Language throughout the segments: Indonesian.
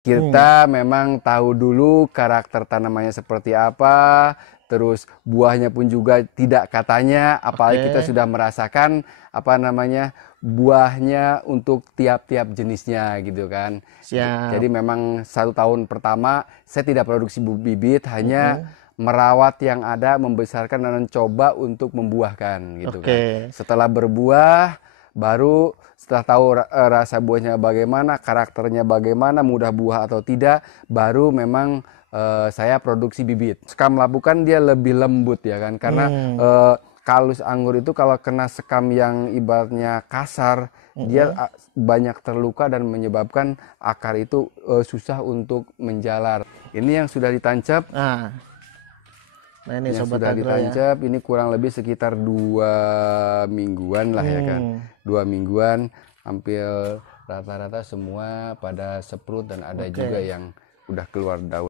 Kita memang tahu dulu karakter tanamannya seperti apa, terus buahnya pun juga tidak katanya, apalagi kita Oke, sudah merasakan buahnya untuk tiap-tiap jenisnya gitu kan. siap. Jadi memang 1 tahun pertama saya tidak produksi bibit, hanya Mm-mm. merawat yang ada, membesarkan dan mencoba untuk membuahkan gitu kan. Oke, Setelah berbuah, baru setelah tahu rasa buahnya bagaimana, karakternya bagaimana, mudah buah atau tidak, baru memang saya produksi bibit. Sekam lapukan dia lebih lembut ya kan, karena hmm, kalus anggur itu kalau kena sekam yang ibaratnya kasar, dia mm-mm. banyak terluka dan menyebabkan akar itu susah untuk menjalar. Ini yang sudah ditancap, Nah, nah ini sobat agro ya. ini kurang lebih sekitar 2 mingguan lah ya kan. Hmm, 2 mingguan, hampir rata-rata semua pada seprut dan ada juga oke. yang udah keluar daun.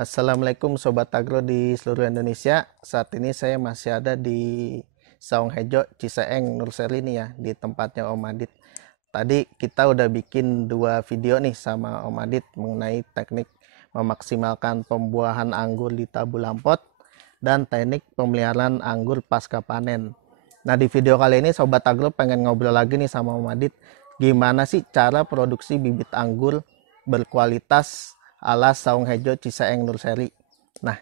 Assalamualaikum sobat agro di seluruh Indonesia. Saat ini saya masih ada di Saung Hejo, Ciseeng, Nurseli nih ya, di tempatnya Om Adit. Tadi kita udah bikin 2 video nih sama Om Adit mengenai teknik memaksimalkan pembuahan anggur di tabu lampot dan teknik pemeliharaan anggur pasca panen. Nah, di video kali ini sobat agro pengen ngobrol lagi nih sama Om Adit, gimana sih cara produksi bibit anggur berkualitas ala Saung Hejo Ciseeng Nurseli. Nah,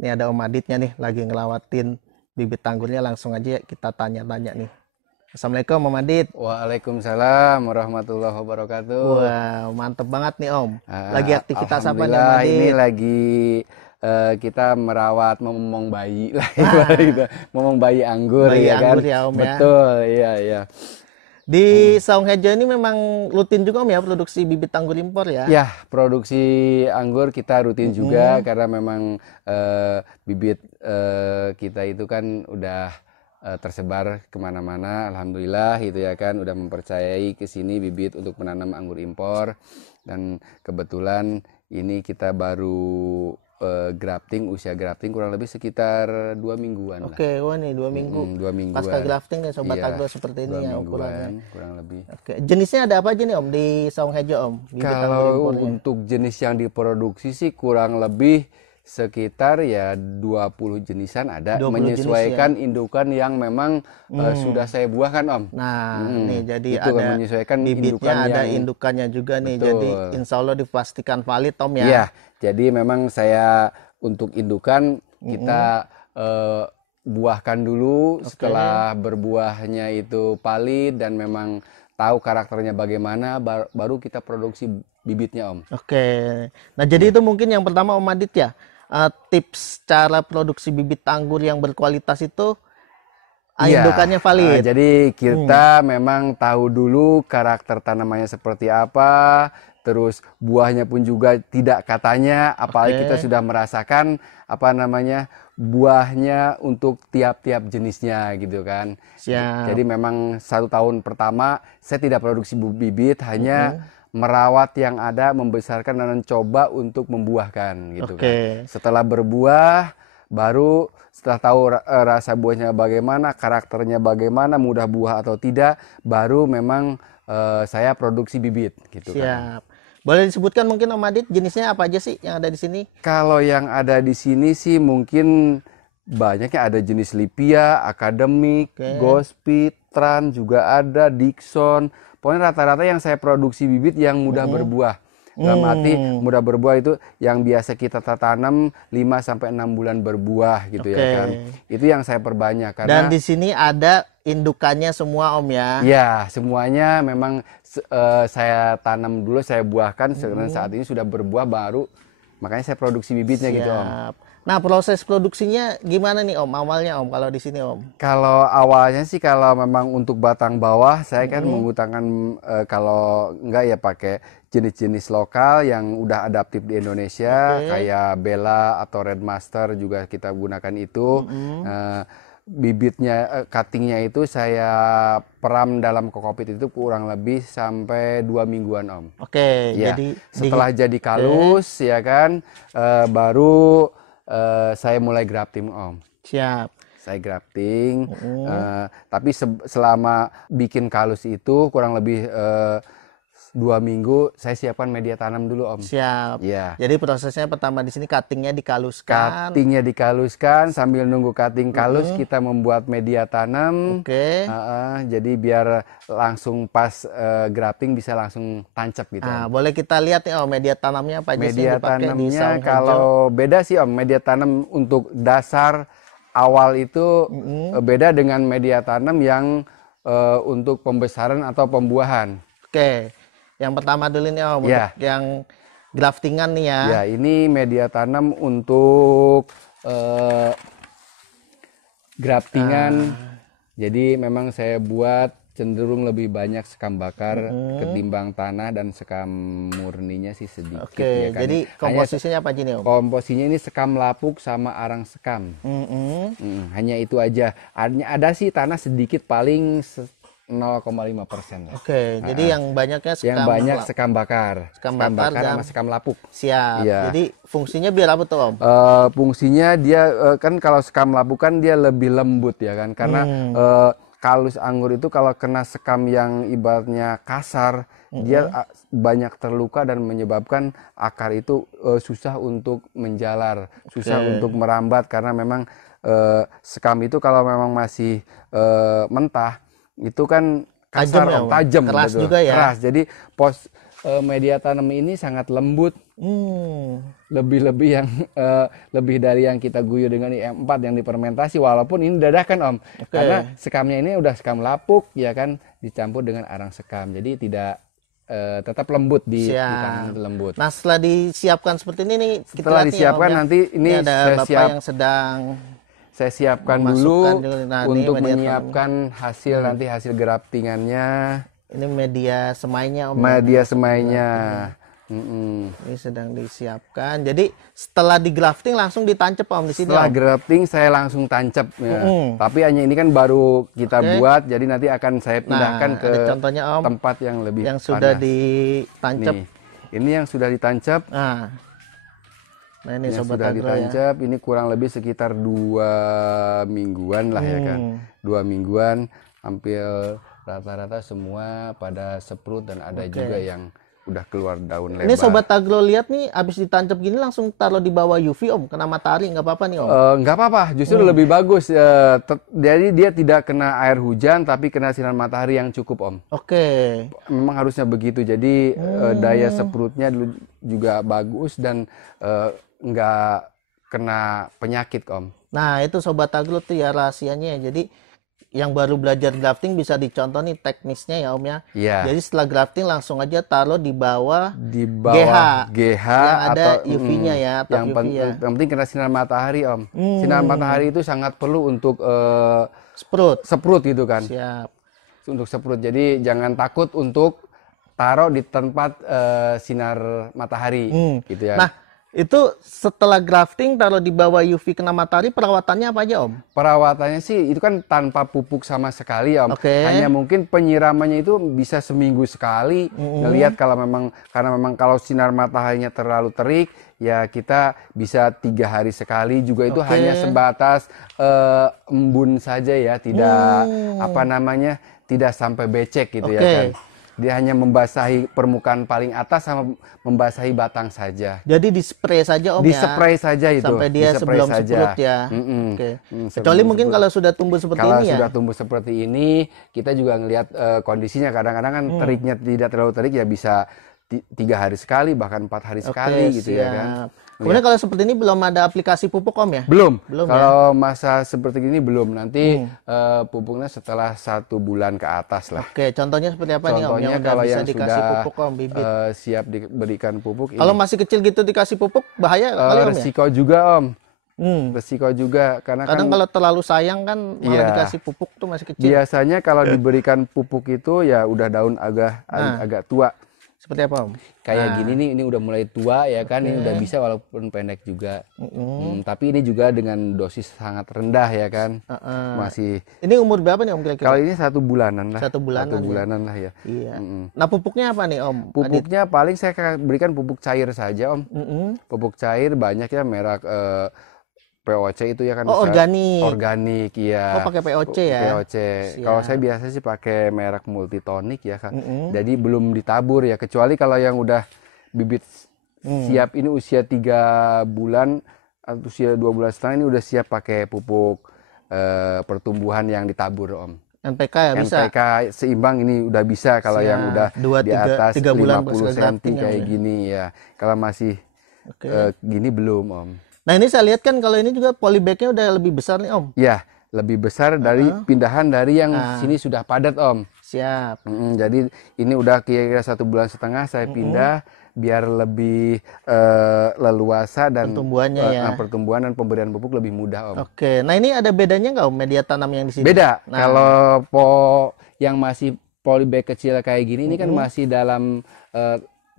ini ada Om Aditnya nih lagi ngelawatin bibit anggurnya, langsung aja ya kita tanya-tanya nih. Assalamualaikum Om Adit. Waalaikumsalam warahmatullahi wabarakatuh. Wah, mantep banget nih Om. Lagi aktivitas apa nih Om Alhamdulillah ini Adit? lagi kita merawat momong bayi lah ibarat Wah, gitu. Momong bayi anggur bayi ya kan. anggur ya Om ya. Betul, iya iya. Di Saung Hejo ini memang rutin juga Om ya produksi bibit anggur impor ya. Ya, produksi anggur kita rutin juga Mm-mm. karena memang bibit kita itu kan udah tersebar kemana-mana. Alhamdulillah itu ya kan, udah mempercayai ke sini bibit untuk menanam anggur impor. Dan kebetulan ini kita baru usia grafting kurang lebih sekitar 2 mingguan lah. Oke, wah nih 2 minggu. Dua Pasca mingguan. grafting nih sobat Iya, agro seperti dua ini ya ukurannya. mingguan kurang lebih. Oke, jenisnya ada apa aja nih Om di Saung Hejo Om? Bibit anggur Kalau impornya. untuk jenis yang diproduksi sih kurang lebih sekitar ya 20 jenisan ada, 20 jenis ya. menyesuaikan indukan yang memang sudah saya buahkan Om. Nah, nih jadi Itu kan ada menyesuaikan bibitnya, indukan ada yang indukannya juga nih. Jadi betul. insya Allah dipastikan valid Om ya. Iya, jadi memang saya untuk indukan Mm-mm. kita buahkan dulu, Oke. setelah berbuahnya itu valid dan memang tahu karakternya bagaimana, baru kita produksi bibitnya Om. Oke. Nah, jadi itu mungkin yang pertama Om Adit ya. Tips cara produksi bibit anggur yang berkualitas itu Iya, indukannya valid. jadi Hmm. kita memang tahu dulu karakter tanamannya seperti apa, terus buahnya pun juga tidak katanya, apalagi kita Oke. sudah merasakan buahnya untuk tiap-tiap jenisnya gitu kan. Siap. Jadi memang 1 tahun pertama saya tidak produksi bibit, hanya Mm-mm. merawat yang ada, membesarkan dan mencoba untuk membuahkan gitu kan. Oke. Setelah berbuah, baru setelah tahu rasa buahnya bagaimana, karakternya bagaimana, mudah buah atau tidak, baru memang saya produksi bibit gitu kan Om. Siap. Boleh disebutkan mungkin Om Adit jenisnya apa aja sih yang ada di sini? Kalau yang ada di sini sih mungkin banyaknya, ada jenis Lipia, Akademik, Oke. Gospit, Tran juga ada, Dickson. Pokoknya rata-rata yang saya produksi bibit yang mudah Mm-mm. berbuah. Dalam arti Hmm. mudah berbuah itu yang biasa kita tanam 5 sampai 6 bulan berbuah gitu ya Oke. kan. Itu yang saya perbanyak Dan karena di sini ada indukannya semua Om ya. ya semuanya memang saya tanam dulu, saya buahkan, sekarang Hmm. saat ini sudah berbuah baru, makanya saya produksi bibitnya gitu Om. Siap. Nah, proses produksinya gimana nih Om? Awalnya Om kalau di sini Om. Kalau awalnya sih, kalau memang untuk batang bawah saya kan Mm-mm. menggunakan kalau enggak ya pakai jenis-jenis lokal yang udah adaptif di Indonesia Oke. kayak Bella atau Red Master, juga kita gunakan itu. Mm-mm. Eh, bibitnya, cuttingnya itu saya peram dalam kokopit itu kurang lebih sampai 2 mingguan Om. Oke, Ya, jadi setelah jadi kalus ya kan, baru saya mulai grafting Om. siap. Saya grafting, tapi selama bikin kalus itu kurang lebih 2 minggu saya siapkan media tanam dulu Om. Siap. Ya. Jadi prosesnya pertama di sini cuttingnya dikaluskan. Cuttingnya dikaluskan, sambil nunggu cutting kalus kita membuat media tanam. Oke. Jadi biar langsung pas grafting bisa langsung tancap gitu. Nah, boleh kita lihat nih Om, media tanamnya apa aja sih Media yang dipakai di tanamnya Saung Hejo? kalau beda sih Om, media tanam untuk dasar awal itu beda dengan media tanam yang untuk pembesaran atau pembuahan. Oke. Yang pertama dulu nih Om, Ya. untuk yang graftingan nih ya. Ya, ini media tanam untuk graftingan. Jadi memang saya buat cenderung lebih banyak sekam bakar ketimbang tanah, dan sekam murninya sih sedikit. Oke, ya kan. jadi komposisinya apa aja nih Om? Komposisinya ini sekam lapuk sama arang sekam. Hanya itu aja. Ada sih tanah sedikit, paling 0,5% lah. Oke, jadi yang banyaknya sekam. Yang banyak sekam bakar. Sekam bakar sama sekam lapuk. Siap. Iya. Jadi fungsinya biar apa tuh Om? Fungsinya dia kan kalau sekam lapuk kan dia lebih lembut ya kan, karena kalus anggur itu kalau kena sekam yang ibaratnya kasar, dia banyak terluka dan menyebabkan akar itu susah untuk menjalar, susah untuk merambat, karena memang sekam itu kalau memang masih mentah itu kan kasar, Tajam ya, Om? tajam, Keras gitu. juga ya? Keras. Jadi media tanam ini sangat lembut, lebih yang lebih dari yang kita guyur dengan IM4 yang difermentasi, walaupun ini dadakan Om. Karena sekamnya ini udah sekam lapuk ya kan, dicampur dengan arang sekam, jadi tidak tetap lembut di tangan, lembut. Nah, setelah disiapkan seperti ini nih, setelah disiapkan nanti ini ada Bapak yang sedang saya siapkan dulu untuk media menyiapkan hasil nanti hasil graftingannya. Ini media semainya Om. Media semainya. Ini sedang disiapkan. Jadi setelah di grafting langsung ditancap Om di sini. Setelah grafting saya langsung tancap. Ya. Tapi hanya ini kan baru kita buat, jadi nanti akan saya pindahkan ke contohnya, Om, tempat yang lebih yang panas. sudah ditancap. Ini yang sudah ditancap. Nah ini yang Sobat sudah Agro ditancap, ini kurang lebih sekitar 2 mingguan lah ya kan. 2 mingguan, hampir rata-rata semua pada seprut, dan ada juga yang udah keluar daun lebar. Ini Sobat Agro lihat nih, habis ditancap gini langsung taruh di bawah UV Om, kena matahari nggak apa-apa nih Om? Nggak apa-apa, justru lebih bagus. Jadi dia tidak kena air hujan, tapi kena sinar matahari yang cukup Om. Memang harusnya begitu, jadi daya seprutnya juga bagus dan nggak kena penyakit Om. Nah itu Sobat Agro tuh ya rahasianya. Jadi yang baru belajar grafting bisa dicontoh nih teknisnya ya Om ya. Iya. Jadi setelah grafting langsung aja taruh di bawah GH yang ada atau UV-nya ya, atau yang, UV ya. Yang penting kena sinar matahari Om. Sinar matahari itu sangat perlu untuk seprut gitu kan. Siap. Untuk seprut. Jadi jangan takut untuk taruh di tempat sinar matahari gitu ya. Nah, itu setelah grafting taruh di bawah UV kena matahari, perawatannya apa aja Om? Perawatannya sih itu kan tanpa pupuk sama sekali Om. Hanya mungkin penyiramannya itu bisa seminggu sekali. Ngelihat kalau memang, karena memang kalau sinar mataharinya terlalu terik, ya kita bisa 3 hari sekali juga. Itu hanya sebatas embun saja ya, tidak tidak sampai becek gitu ya kan. Dia hanya membasahi permukaan paling atas sama membasahi batang saja. Jadi di-spray saja Om Di-spray saja itu. Sampai dia sebelum seprut ya. Kecuali mungkin kalau sudah tumbuh seperti ini ya. Kalau sudah tumbuh seperti ini, kita juga ngelihat kondisinya. Kadang-kadang kan teriknya tidak terlalu terik, ya bisa 3 hari sekali, bahkan 4 hari sekali gitu ya kan. Kemudian kalau seperti ini belum ada aplikasi pupuk Om ya? Belum kalau masa seperti ini belum. Nanti pupuknya setelah 1 bulan ke atas lah. Contohnya seperti apa nih Om? Contohnya Yang kalau bisa yang dikasih sudah pupuk Om, bibit. Siap diberikan pupuk. Kalau masih kecil gitu dikasih pupuk bahaya kali Om ya? Resiko juga Om. Resiko juga, karena kadang kan kalau terlalu sayang kan malah dikasih pupuk tuh masih kecil. Biasanya kalau diberikan pupuk itu ya udah daun agak tua. Seperti apa Om? Kayak gini nih, ini udah mulai tua ya kan, ini udah bisa walaupun pendek juga. Tapi ini juga dengan dosis sangat rendah ya kan. Masih. Ini umur berapa nih Om kira-kira? Kalau ini 1 bulanan lah. 1 bulanan. 1 bulanan lah ya. Iya. Nah pupuknya apa nih Om? Pupuknya paling saya berikan pupuk cair saja Om. Pupuk cair banyak ya, merek POC itu ya kan. Oh, organik. Organik, iya. Oh, pakai POC ya. POC. Kalau saya biasa sih pakai merek Multitonic ya kan. Jadi belum ditabur ya, kecuali kalau yang udah bibit siap ini usia 3 bulan atau usia 2 bulan setengah, ini udah siap pakai pupuk pertumbuhan yang ditabur Om. NPK ya bisa. NPK seimbang ini udah bisa kalau yang udah di atas 3 bulan 50 cm kayak gini ya. Kalau masih gini belum Om. Nah ini saya lihat kan kalau ini juga polybagnya udah lebih besar nih Om. Ya, lebih besar dari pindahan dari yang sini sudah padat Om. Siap. Jadi ini udah kira-kira 1 bulan setengah saya pindah biar lebih leluasa dan pertumbuhannya ya. Pertumbuhan dan pemberian pupuk lebih mudah Om. Oke, nah ini ada bedanya nggak Om media tanam yang di sini? Beda. Kalau yang masih polybag kecil kayak gini, ini kan masih dalam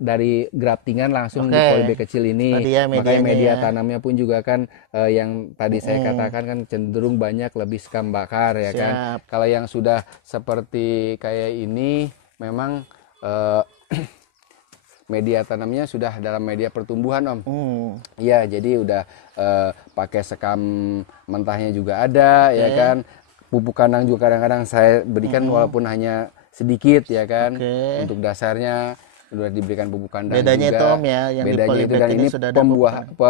dari graftingan langsung di polybag kecil ini. Ya, makanya media tanamnya pun juga kan yang tadi saya katakan kan cenderung banyak lebih sekam bakar ya kan. Kalau yang sudah seperti kayak ini memang media tanamnya sudah dalam media pertumbuhan Om. Iya, jadi udah pakai sekam mentahnya juga ada ya kan. Pupuk kandang juga kadang-kadang saya berikan walaupun hanya sedikit ya kan. Untuk dasarnya sudah diberikan pupuk kandang bedanya juga. Itu Om ya, yang bedanya di itu dan ini sudah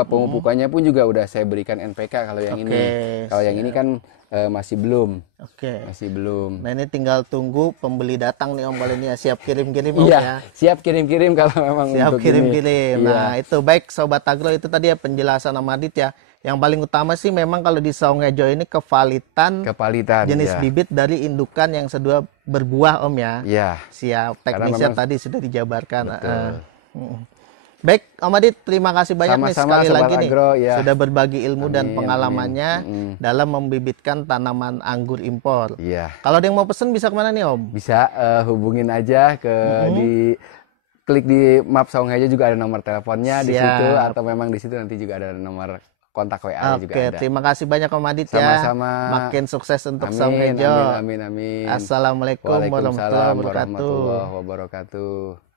pemupukannya pun juga udah saya berikan NPK kalau yang ini. Kalau yang ini kan masih belum. Masih belum. Nah ini tinggal tunggu pembeli datang nih Om kalau ini ya, siap kirim-kirim Om ya. Siap kirim-kirim kalau memang siap untuk kirim-kirim. Nah itu baik Sobat Agro, itu tadi ya penjelasan Om Adit ya. Yang paling utama sih memang kalau di saung hijau ini kevalitan jenis bibit dari indukan yang sudah berbuah Om ya. Iya. Siap, teknisnya tadi sudah dijabarkan. Baik Om Adit, terima kasih banyak nih sekali lagi nih sudah berbagi ilmu dan pengalamannya dalam membibitkan tanaman anggur impor. Kalau ada yang mau pesen bisa kemana nih Om? Bisa hubungin aja ke klik di map saung hijau, juga ada nomor teleponnya di situ, atau memang di situ nanti juga ada nomor kontak WA juga ada. Terima kasih banyak Om Adit ya. Sama-sama. Makin sukses untuk saung hijau. Amin. Assalamualaikum warahmatullahi wabarakatuh. wabarakatuh.